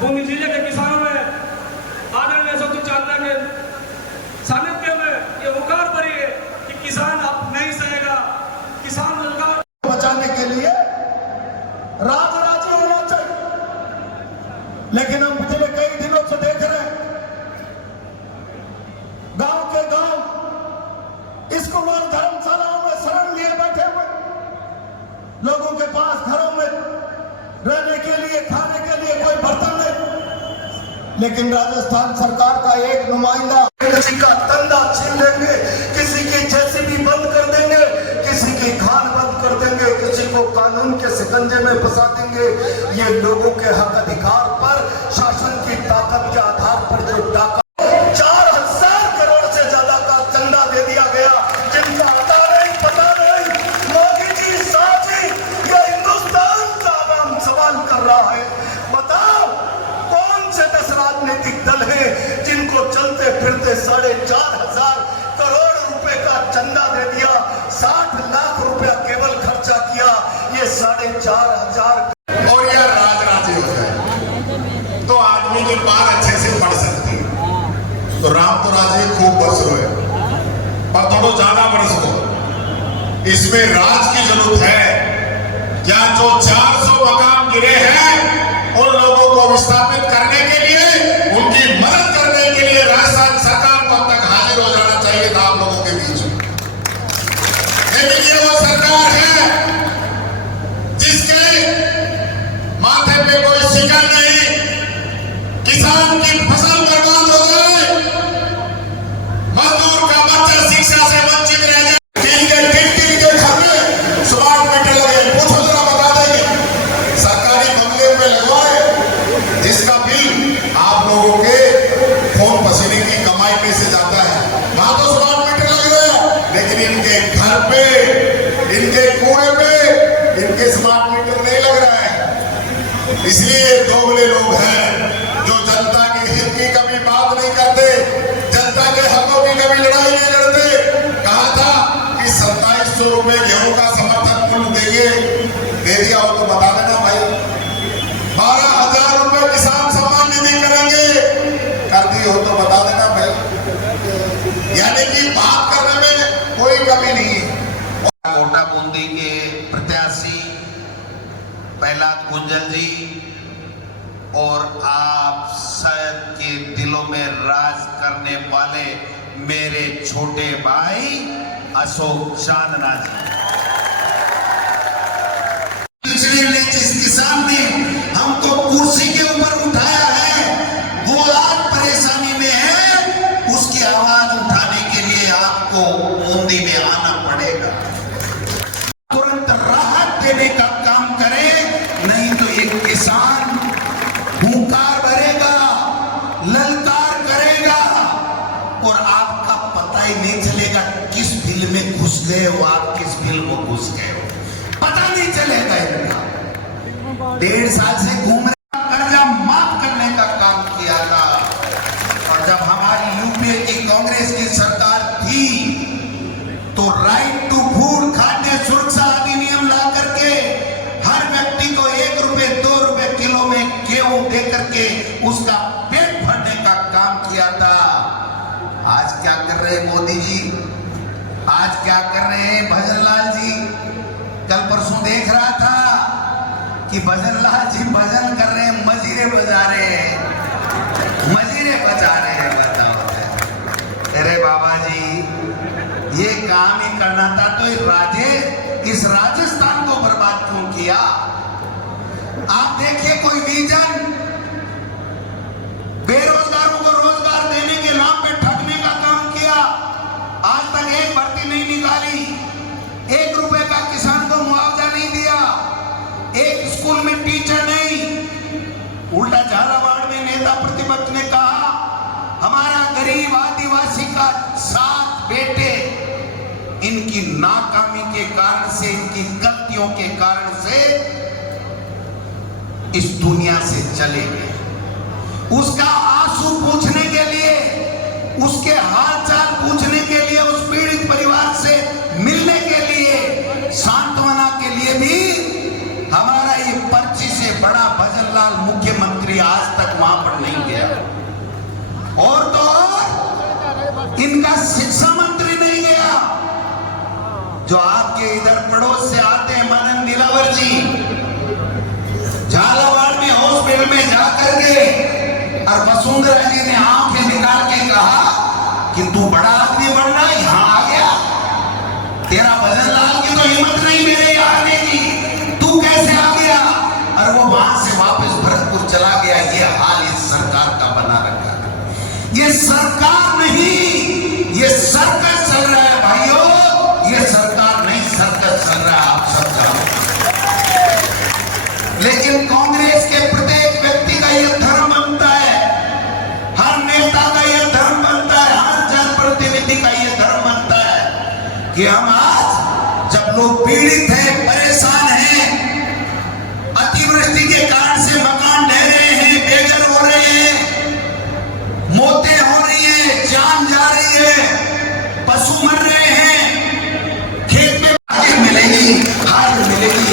बूंदी जिले के किसानों में आदरणीय सतु चांदा के सानिध्य में ये हुकार भरी है कि किसान अब नहीं सहेगा। किसान ललकार बचाने के लिए राज राज्य होना चाहिए, लेकिन हम पिछले कई दिनों से देख रहे हैं गांव के गांव स्कूल और धर्मशालाओं में शरण लिए बैठे हुए लोगों के पास घरों में रहने के लिए खाने के लिए कोई बर्तन नहीं, लेकिन राजस्थान सरकार का एक नुमाइंदा किसी का धंधा छीन लेंगे, किसी की जेसीबी बंद कर देंगे, किसी की खान बंद कर देंगे, किसी को कानून के शिकंजे में फंसा देंगे। ये लोगों के हक अधिकार पर शासन की ताकत के आधार पर जो डाका 4000 करोड़ से ज्यादा का चंदा दे दिया गया, जिनका आता नहीं पता नहीं। मोदी जी साथी ये हिंदुस्तान का आवाम सवाल कर रहा है, बताओ कौन से 10 राजनीतिक दल हैं जिनको चलते फिरते 4.5 करोड़ रुपए का चंदा दे दिया, 60 लाख रुपया केवल खर्चा किया, ये 4.5 और यह राज राज्य हो जाए तो आदमी की बात अच्छे से पढ़ सकती है। तो राम तो राज्य खूब बरस हुए पर थोड़ा ज्यादा बरस हो, इसमें राज की जरूरत है। क्या जो 400 मकान गिरे हैं उन लोगों को विस्थापित करने के लिए, उनकी मदद करने के लिए राजस्थान सरकार को अब तक हाजिर हो जाना चाहिए था आप लोगों के बीच में। लेकिन ये वो सरकार है जिसके माथे पे कोई शिकन नहीं, किसान की फसल बर्बाद हो जाए, मजदूर का बच्चा शिक्षा से वंचित रह जाए, तीन के घर में स्मार्ट मीटर लगे, पूछो जरा बता देंगे सरकारी बंगले में लगवाए, जिसका बिल आप लोगों के खून पसीने की कमाई में से जाता है, वहां तो स्मार्ट मीटर लग रहे हैं, लेकिन इनके घर पे, इनके कुएं पे इनके स्मार्ट मीटर नहीं लग रहा है। इसलिए दोगले लोग हैं जो जनता के हित की कभी बात नहीं करते, जनता के हकों की कभी लड़ाई नहीं लड़ते। कहा था कि 2700 रुपए गेहूं का समर्थन मूल्य देंगे, दे दिया हो तो बता देना भाई। 12,000 रुपए किसान सम्मान निधि करेंगे, कर दी हो तो बता देना भाई। यानी कि बात करने में कोई कमी नहीं है। कोटा बूंदी के प्रत्याशी प्रहलाद गुंजल जी और आप सबके दिलों में राज करने वाले मेरे छोटे भाई अशोक चांदना जी। जिस किसान ने हमको कुर्सी के ऊपर उठाया है वो आज परेशानी में है, उसकी आवाज उठाने के लिए आपको बूंदी में आना पड़ेगा। तुरंत राहत देने का काम करें, नहीं तो एक किसान हुंकार भरेगा, ललकार करेगा और आपका पता ही नहीं चलेगा किस बिल में घुस गए हो, आप किस बिल में घुस गए हो, पता नहीं चलेगा इनका। 1.5 साल से घूम रहे, कर्जा माफ करने का काम किया था। और जब हमारी यूपीए की कांग्रेस की सरकार थी तो राइट टू फूड, खाद्य सुरक्षा अधिनियम ला करके हर व्यक्ति को 1 रुपए 2 रुपए किलो में गेहूं दे करके उसका पेट भरने का काम किया था। आज क्या कर रहे हैं मोदी जी, आज क्या कर रहे हैं भजनलाल जी? कल परसों देख रहा था कि भजनलाल जी भजन कर रहे हैं, मजीरे बजा रहे हैं, मजीरे बजा रहे हैं। बताओ अरे बाबा जी, ये काम ही करना था तो इस राजस्थान को बर्बाद क्यों किया? आप देखिए कोई विजन, बेरोजगारों को रोजगार देने के नाम पे ठगने का काम किया। आज तक एक भर्ती नहीं निकाली, 1 रुपए का किसान को मुआवजा नहीं दिया, एक स्कूल में टीचर नहीं। उल्टा झालावाड़ में नेता प्रतिपक्ष ने कहा हमारा गरीब आदिवासी का 7 बेटे इनकी नाकामी के कारण से, इनकी गलतियों के कारण से इस दुनिया से चले गए। उसका आंसू पूछने के लिए, उसके हालचाल पूछने के लिए, उस पीड़ित परिवार से मिलने के लिए, सांत्वना के लिए भी हमारा ये पर्ची से बड़ा भजनलाल मुख्यमंत्री आज तक जो आपके इधर पड़ोस से आते हैं, मनन दिलावर जी, झालावाड़ में हॉस्पिटल में जाकर के और वसुंधरा जी ने आंखें निकाल के कहा कि तू बड़ा आदमी बनना यहां आ गया, तेरा भजन लाल की तो हिम्मत नहीं मेरे यहाँ आने की, तू कैसे आ गया? और वो वहां से वापस भरतपुर चला गया। ये हाल इस सरकार का बना रखा है। ये सरकार नहीं, ये सर्कस चल रहा है भाइयों, ये सरकार नहीं सर्कस चल रहा है, आप सब जानते। लेकिन कांग्रेस के प्रत्येक व्यक्ति का यह धर्म बनता है, हर नेता का यह धर्म बनता है, हर जनप्रतिनिधि का यह धर्म बनता है कि हम आज जब लोग पीड़ित हैं, परेशान हैं, अतिवृष्टि के कारण से मकान ढह रहे हैं, बेघर हो रहे हैं, मौतें हो रही है, जान जा रही है, पशु मर रहे हैं, खेत में हाजिर मिलेगी, हाजिर मिलेगी।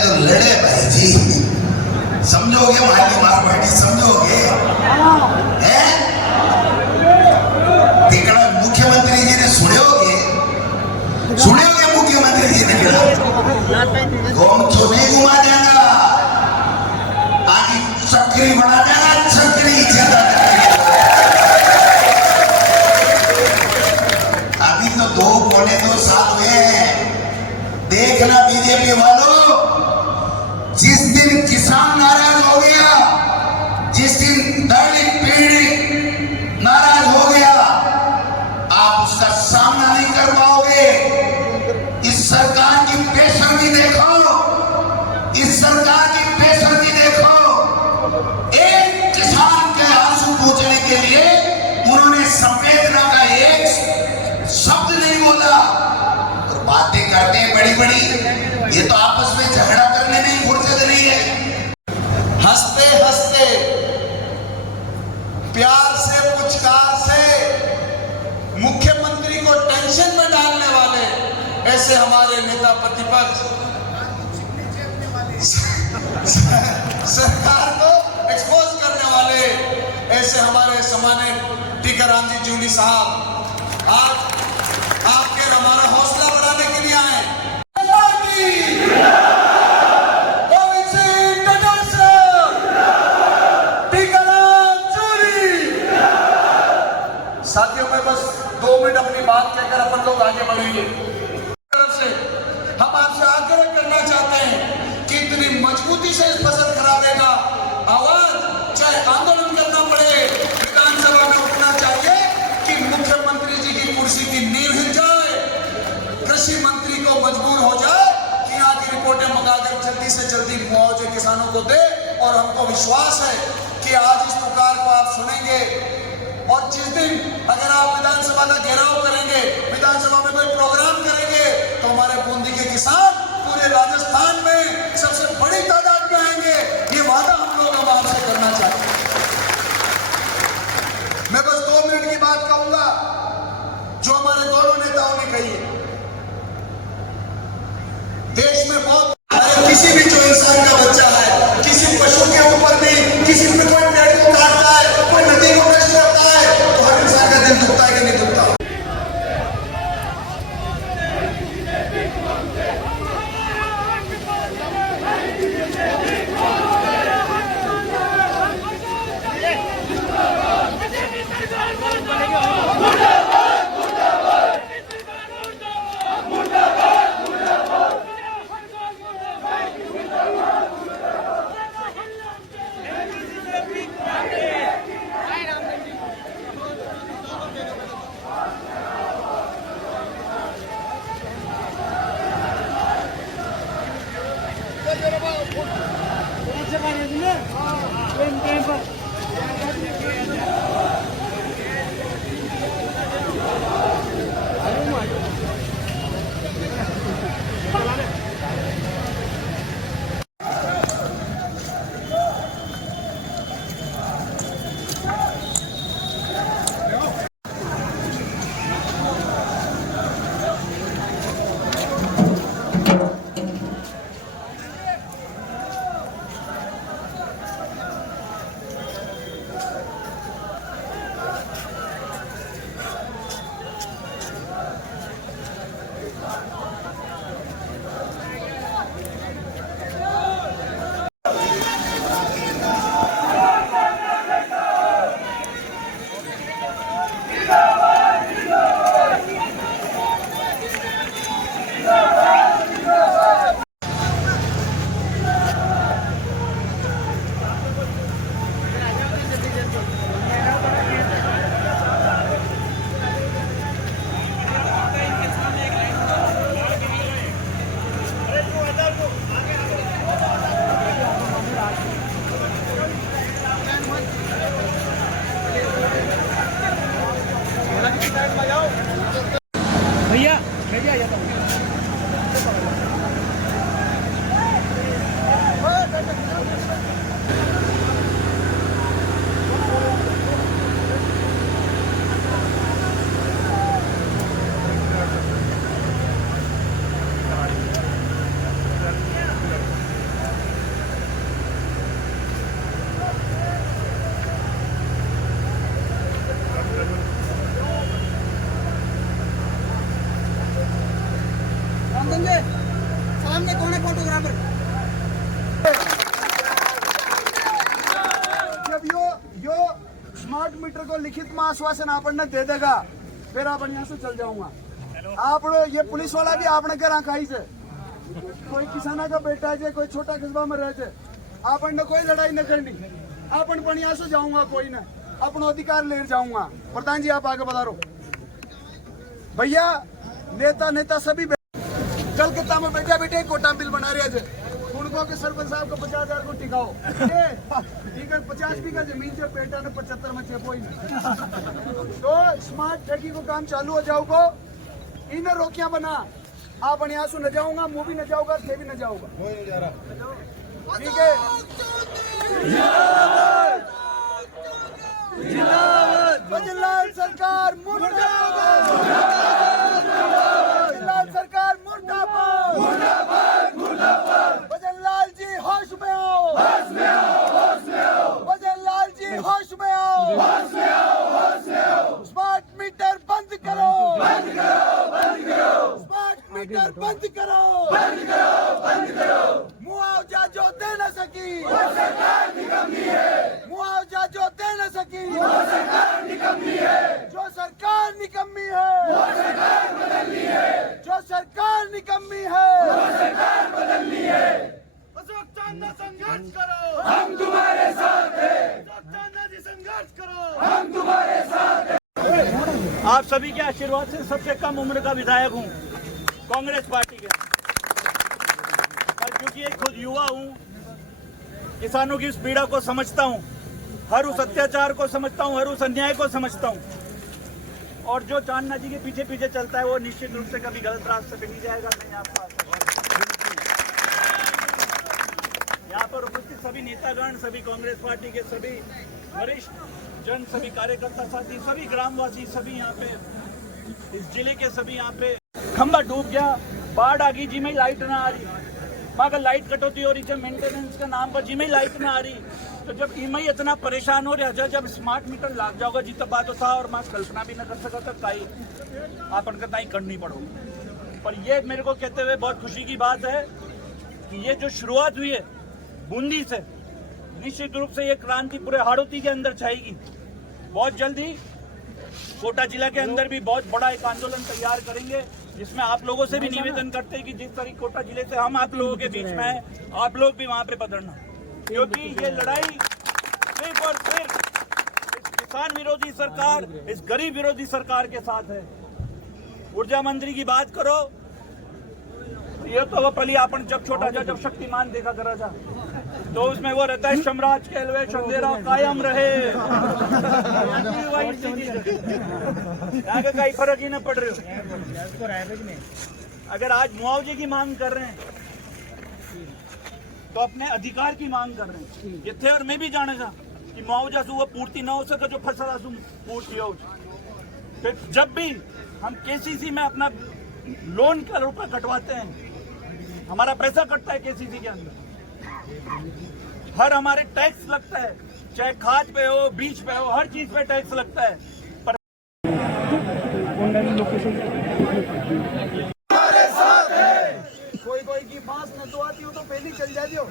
तो लड़े भाई जी, समझोगे माली मारवाड़ी, समझोगे है? तिकड़ा मुख्यमंत्री जी ने सुनोगे मुख्यमंत्री जी ने कौन क्यों नहीं घुमा देगा, आगे चक्री बना देगा, चक्री ज्यादा। अभी तो 2 साल हुए हैं, देखना बीजेपी वालों, जिस दिन किसान नाराज हो गया, जिस दिन दलित पीड़ित नाराज हो गया, आप उसका सामना नहीं कर पाओगे। इस सरकार की बेशर्मी देखो, इस सरकार की बेशर्मी देखो। एक किसान के आंसू पोंछने के लिए उन्होंने संवेदना का एक शब्द नहीं बोला, और बातें करते हैं बड़ी बड़ी। ये तो आपस में झगड़ा करने में ही फुर्सत नहीं है। हंसते हंसते प्यार से पुचकार से मुख्यमंत्री को टेंशन में डालने वाले ऐसे हमारे नेता प्रतिपक्ष, सरकार को एक्सपोज करने वाले ऐसे हमारे सम्मानित टीकाराम जी जूली साहब आज आपके हमारा हौसला बढ़ाने के लिए आए। साथियों में बस 2 मिनट अपनी बात कहकर अपन लोग आगे बढ़ेंगे। तरफ से हम आपसे आग्रह करना चाहते हैं कि इतनी मजबूती से इस फसल खराबे का आवाज चाहे आंदोलन करना पड़े, विधानसभा में उठना चाहिए कि मुख्यमंत्री जी की कुर्सी की नींव हिल जाए, कृषि मंत्री को मजबूर हो जाए कि यहाँ की रिपोर्टें मंगाकर जल्दी से जल्दी मुआवजे किसानों को दे। और हमको विश्वास है कि आज इस पुकार को आप सुनेंगे, और जिस दिन अगर आप विधानसभा का घेराव करेंगे, विधानसभा में कोई प्रोग्राम करेंगे, तो हमारे बूंदी के किसान पूरे राजस्थान में सबसे बड़ी तादाद में आएंगे। ये वादा हम लोग अब आपसे करना चाहते हैं। मैं बस 2 मिनट की बात कहूंगा जो हमारे दोनों नेताओं ने कही है। देश में बहुत किसी भी जो इंसान का बच्चा है, किसी पशु के ऊपर भी, किसी पे कोई पेड़ को काटता है, कोई नदी को नष्ट करता है, तो हर इंसान का दिल दुखता है कि नहीं दुखता? सामने कौन है फोटोग्राफर? जब यो स्मार्ट मीटर को लिखित में आश्वासन आपने दे देगा फिर आप यहाँ से चल जाऊंगा। आप ये पुलिस वाला भी आपने के रखाई से कोई किसाना का बेटा है, कोई छोटा कस्बा में रहे, आपने कोई लड़ाई न करनी, आपन पण यहाँ से जाऊंगा, कोई ना अपना अधिकार ले जाऊंगा। प्रधान जी आप आगे बता रहे भैया, नेता सभी कलकत्ता में बैठा बैठे कोटा बिल बना रहे थे, उनको के सरपंच साहब को 50,000 को टिकाओ, ठीक है 50 बीघा जमीन से पेटा ने 75 में चेपो ही तो स्मार्ट ठगी को काम चालू हो जाओगे, इन्हें रोकिया बना, आप यहाँ से न जाऊंगा, मुंह भी न जाऊंगा, थे भी न जाऊंगा, ठीक है। बजरंग सरकार मुर्दाबाद, बजरंग सरकार मुर्दाबाद, बजरंग जी होश में आओ, बजरंग जी होश में आओ, स्मार्ट मीटर बंद करो, स्मार्ट मीटर बंद करो, मुआवजा जो दे न सकी वो सरकार निकम्मी है, मुआवजा जो दे न सकी वो सरकार निकम्मी है, जो सरकार निकम्मी है वो सरकार बदलनी है, जो सरकार निकम्मी है वो सरकार बदलनी है। अशोक चांदा संघर्ष करो, हम तुम्हारे साथ हैं, अशोक चांदा जी संघर्ष करो, हम तुम्हारे साथ हैं। आप सभी के आशीर्वाद से सबसे कम उम्र का विधायक हूँ कांग्रेस पार्टी के, और क्योंकि एक खुद युवा हूँ, किसानों की इस पीड़ा को समझता हूँ, हर उस अत्याचार को समझता हूँ, हर उस अन्याय को समझता हूँ, और जो चांदना जी के पीछे पीछे चलता है वो निश्चित रूप से कभी गलत रास्ते पे नहीं जाएगा। मैं आपको यहाँ पर उपस्थित सभी नेतागण, सभी कांग्रेस पार्टी के सभी वरिष्ठ जन, सभी कार्यकर्ता साथी, सभी ग्रामवासी, सभी यहाँ पे इस जिले के सभी यहाँ पे, खंबा डूब गया, बाढ़ आ गई, जी में लाइट ना आ रही, वहाँ का लाइट कटौती हो रही है, मेंटेनेंस के नाम पर जी में लाइट ना आ रही, तो जब ईमई इतना परेशान हो रहा है, जब स्मार्ट मीटर लाग जाओगा जी तब बात था, और मैं कल्पना भी न कर सका था ताई आपन का ताई करनी पड़ो। पर ये मेरे को कहते हुए बहुत खुशी की बात है कि ये जो शुरुआत हुई है बूंदी से, निश्चित रूप से ये क्रांति पूरे हाड़ौती के अंदर छाएगी। बहुत जल्दी कोटा जिला के अंदर भी बहुत बड़ा एक आंदोलन तैयार करेंगे, जिसमें आप लोगों से भी निवेदन करते हैं कि जिस तरह कोटा जिले से हम आप लोगों के बीच में हैं, आप लोग भी वहां पे पधरना, क्योंकि ये लड़ाई सिर्फ और सिर्फ इस किसान विरोधी सरकार, इस गरीब विरोधी सरकार के साथ है। ऊर्जा मंत्री की बात करो, ये तो वो पहले अपन जब छोटा था, जब शक्तिमान देखा करा था, तो उसमें वो रहता है सम्राट कहलवे अंधेरा कायम रहे, कहीं फर्क ही न पड़ रहे हो। अगर आज मुआवजे की मांग कर रहे हैं तो अपने अधिकार की मांग कर रहे हैं, ये थे और मैं भी जानेगा कि मुआवजा से वो पूर्ति न हो सके जो फसल आसू पूर्ति हो। फिर जब भी हम केसीसी में अपना लोन का रुपया कटवाते हैं, हमारा पैसा कटता है केसीसी के अंदर, हर हमारे टैक्स लगता है, चाहे खाद पे हो, बीज पे हो, हर चीज पे टैक्स लगता है। पर कोई की बांस न तो आती हो तो पहले चल जाती हो।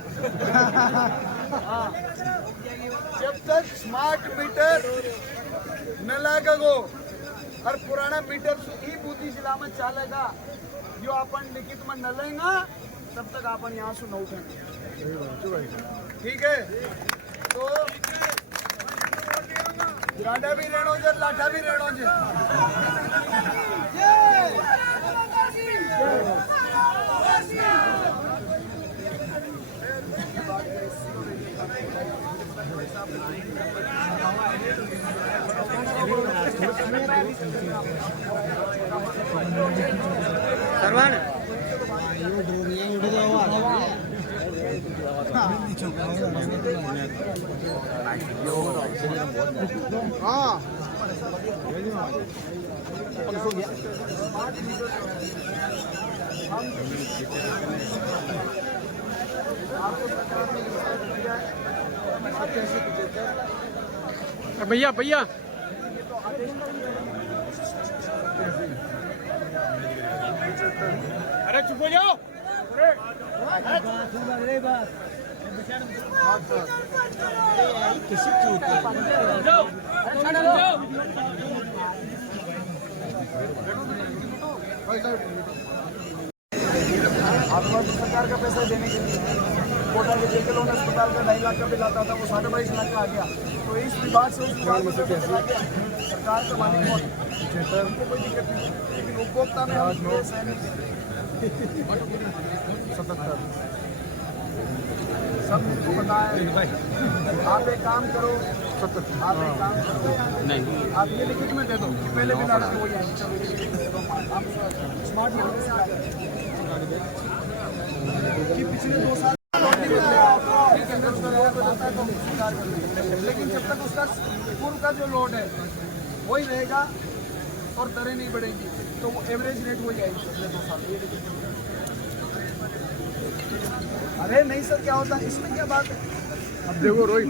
जब तक स्मार्ट मीटर न लगेगो और पुराना मीटर ही बूंदी जिला में चलेगा, जो अपन लिखित में न लेगा तब तक अपन यहाँ से न उठेंगे, ठीक है। तो गांडा भी रेणो जे, लाठा भी रेणो जे। हाँ भैया भैया अरे चुप हो जाओ। आदिवासी सरकार का पैसा देने के लिए कोटा के जेके लोन अस्पताल का 2.5 लाख का बिल आता था, वो 22.5 लाख का आ गया। तो इस विभाग से उस विभाग में चला गया। सरकार का मालिक कौन? उनको कोई दिक्कत नहीं, लेकिन उपभोक्ता में हम सैनिक 77 सब मुझको पता है। आप एक काम करो, आप एक काम करो, नहीं आप ये लिखित में दे दो कि पहले भी लड़ा हो जाएंगे। चलो ये लिखित में दे दो, आप स्मार्ट लोगों से कि पिछले 2 साल लेकिन जब तक उसका पूर्व का जो लोड है वही रहेगा और दरें नहीं बढ़ेंगी, तो वो एवरेज रेट हो जाएगी पिछले 2 साल। अरे नहीं सर, क्या होता है इसमें, क्या बात है? अब देखो रोहित,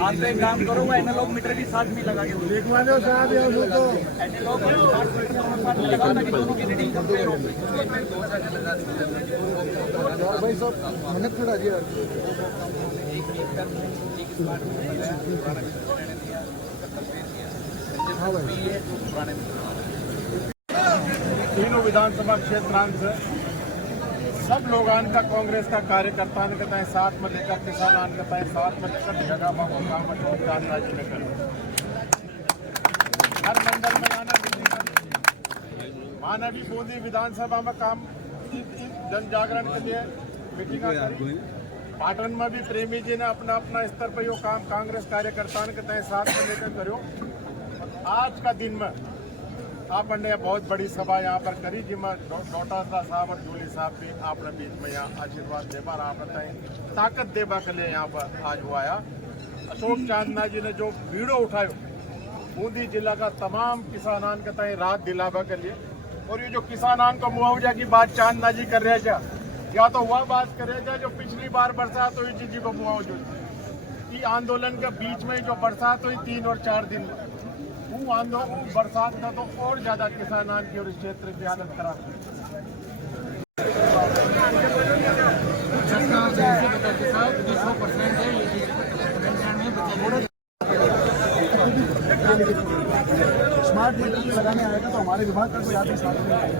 आप एक काम करो, वो एनालॉग मीटर भी साथ में लगा के देखवा दो साहब, तो एनालॉग साथ में लगा ताकि दोनों की रीडिंग कंपेयर हो। भाई सब मेहनत थोड़ा जी तीनों विधानसभा क्षेत्रांत से सब लोग का कांग्रेस का कार्यकर्ता ने कहता है साथ में लेकर किसान कहता है साथ में लेकर जगह काम राज्य में करें। हर मंडल में आना माना भी बूंदी विधानसभा में काम जन जागरण के लिए मीटिंग करी। पाटन में भी प्रेमी जी ने अपना अपना स्तर पर यो काम कांग्रेस कार्यकर्ता ने कहते हैं साथ में लेकर करो। आज का दिन में आपने बहुत बड़ी सभा यहाँ पर करी जिसमें डोटासरा साहब और जूली साहब भी आपने बीच में यहाँ आशीर्वाद देवा आप बताएं ताकत देवा के लिए यहाँ पर आज वो आया। अशोक चांदना जी ने जो वीडियो उठायो बूंदी जिला का तमाम किसानान के तय राहत दिलावा के लिए, और ये जो किसानान को मुआवजा की बात चांदना जी कर रहे थे, या तो वह बात कर रहे थे जो पिछली बार बरसात हुई थी जी को मुआवजा की आंदोलन के बीच में जो बरसात हुई 3 और 4 दिन वो आंदोलन बरसात का तो और ज्यादा किसानान की और इस क्षेत्र की हालत खराब हुई। स्मार्ट मीटर लगाने आएगा तो हमारे विभाग का कोई आदमी साथ में आएगा।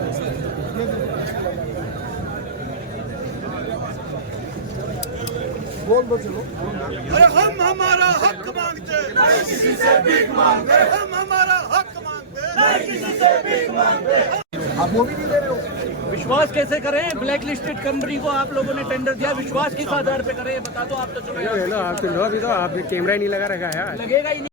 बोल दो चलो। अरे हम हमारा हक मांगते नहीं किसी से भीख मांगते, हम हमारा हक मांगते नहीं किसी से भीख मांगते। आप वो भी नहीं दे रहे हो। विश्वास कैसे करें? ब्लैक लिस्टेड कंपनी को आप लोगों ने टेंडर दिया, विश्वास किस आधार पे करें बता दो। आप तो चलो आप तो लो, अभी तो आपने कैमरा ही नहीं लगा रखा है, लगेगा ही नहीं।